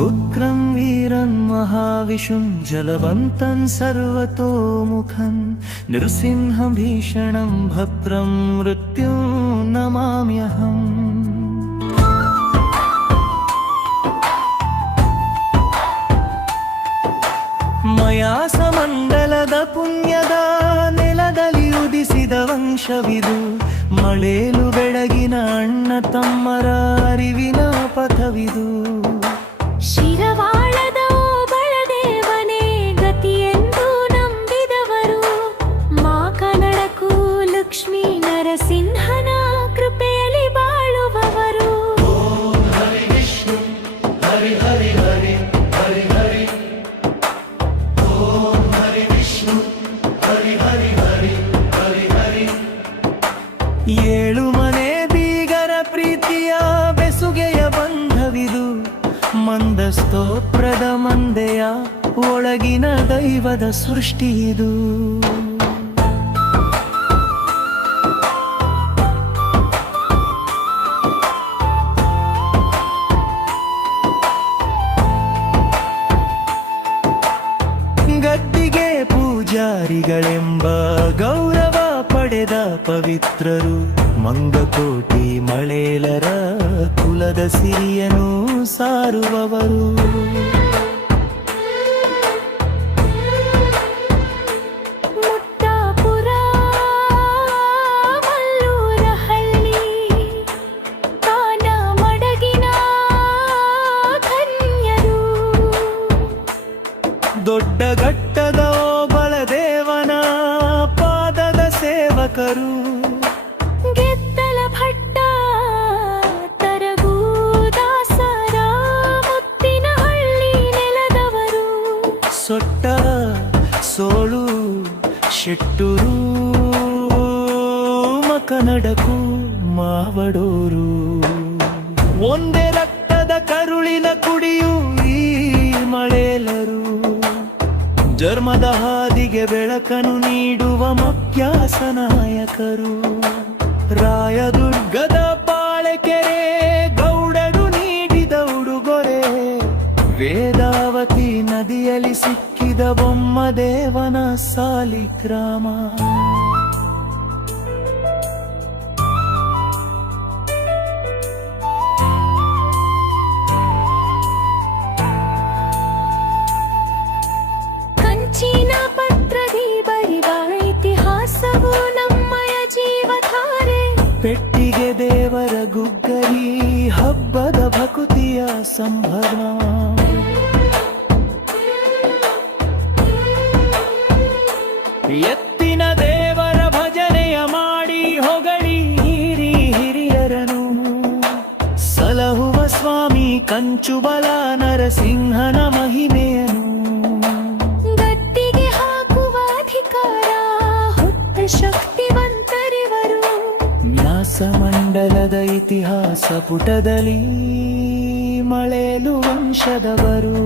ಉಗ್ರಂ ವೀರನ್ ಮಹಾವಿಶುಂ ಜಲವಂತನ್ ಸರ್ವತೋಮುಖನ್ ನೃಸಿಂಹಂ ಭೀಷಣಂ ಭದ್ರಂ ಮೃತ್ಯುಂ ನಮಾಮ್ಯಹಂ. ಮಯಾಸಮಂಡಲದ ಪುಣ್ಯದ ನೆಲದಲ್ಲಿ ಉದಿಸಿದ ವಂಶವಿದು. ಮಳೇಲು ಬೆಳಗಿನ ಅಣ್ಣ ತಮ್ಮರ ಅರಿವಿನ ಪಥವಿದು. ಶಿರವಾಳದ ಬಲದೇವನೇ ಗತಿಯೆಂದು ನಂಬಿದವರು. ಮಾ ಕನ್ನಡಕ್ಕೂ ಲಕ್ಷ್ಮೀ ನರಸಿಂಹನ ಕೃಪೆಯಲ್ಲಿ ಬಾಳುವವರು. ಹರಿ ವಿಷ್ಣು ಹರಿ ಹರಿ ಹರಿ ಹರಿ ಹರಿ. ಓಂ ಹರಿ ವಿಷ್ಣು ಹರಿ ಹರಿ ಹರಿ ಹರಿ ಹರಿ. ಏಳು ಮನೆ ಬೀಗರ ಪ್ರೀತಿಯ ಬೆಸುಗೆಯ ಬಂಧವಿದು. ಮಂದ ಸ್ತೋತ್ರದ ಮಂದೆಯ ಒಳಗಿನ ದೈವದ ಸೃಷ್ಟಿ ಇದು. ಗದ್ದಿಗೆ ಪೂಜಾರಿಗಳೆಂಬ ಗೌರವ ಪಡೆದ ಪವಿತ್ರರು. ಮಂಗಕೋಟಿ ಮಳೇಲರ ಕುಲದ ಸಿರಿಯನು ಸಾರುವವರು. ಮುತ್ತಾಪುರ ಮಲ್ಲೂರಹಳ್ಳಿ ಕಾನ ಮಡಗಿನ ಧನ್ಯರು. ದೊಡ್ಡ ಘಟ್ಟದ ಬಲದೇವನ ಪಾದದ ಸೇವಕರು. ಗೆದ್ದಲ ಭಟ್ಟ ತರಗೂ ದಾಸರ ಮುತ್ತಿನ ಹಳ್ಳಿ ನೆಲದವರು. ಸೊಟ್ಟ ಸೋಳು ಶೆಟ್ಟೂರು ಮಕನಡಕು ಮಾವಡೂರು. ಒಂದೇ ರಕ್ತದ ಕರುಳಿನ ಕುಡಿಯು ಈ ಮಳೇಲರು. ಜರ್ಮದ ಹಾದಿಗೆ ಬೆಳಕನ್ನು ನೀಡುವ ಮಪ್ಯಾಸ ನಾಯಕರು. ರಾಯದುರ್ಗದ ಪಾಳೆಕೆರೆ ಗೌಡರು ನೀಡಿದ ಉಡುಗೊರೆ. ವೇದಾವತಿ ನದಿಯಲ್ಲಿ ಸಿಕ್ಕಿದ ಬೊಮ್ಮದೇವನ ಸಾಲಿಗ್ರಾಮ. ಕಂಚಿನ ಪತ್ರದಿ ಬರಿವ ಇತಿಹಾಸವು ನಮ್ಮಯ ಜೀವಧಾರೆ. ಪೆಟ್ಟಿಗೆ ದೇವರ ಗುಗ್ಗರಿ ಹಬ್ಬದ ಭಕುತಿಯ ಸಂಭ್ರಮ. ಎತ್ತಿನ ದೇವರ ಭಜನೆಯ ಮಾಡಿ ಹೊಗಳಿ ಹಿರಿ ಹಿರಿಯರನು. ಸಲಹುವ ಸ್ವಾಮಿ ಕಂಚುಬಲ ನರಸಿಂಹನ ಮಹಿಮೆಯನು. ಗದ್ದಿಗೆ ಹಾಕುವ ಅಧಿಕಾರ ಹೊತ್ತ ಶಕ್ತಿವಂತರಿವರು. ನ್ಯಾಸಮಂಡಲದ ಇತಿಹಾಸ ಪುಟದಲ್ಲಿ ಮಳೇಲು ವಂಶದವರು.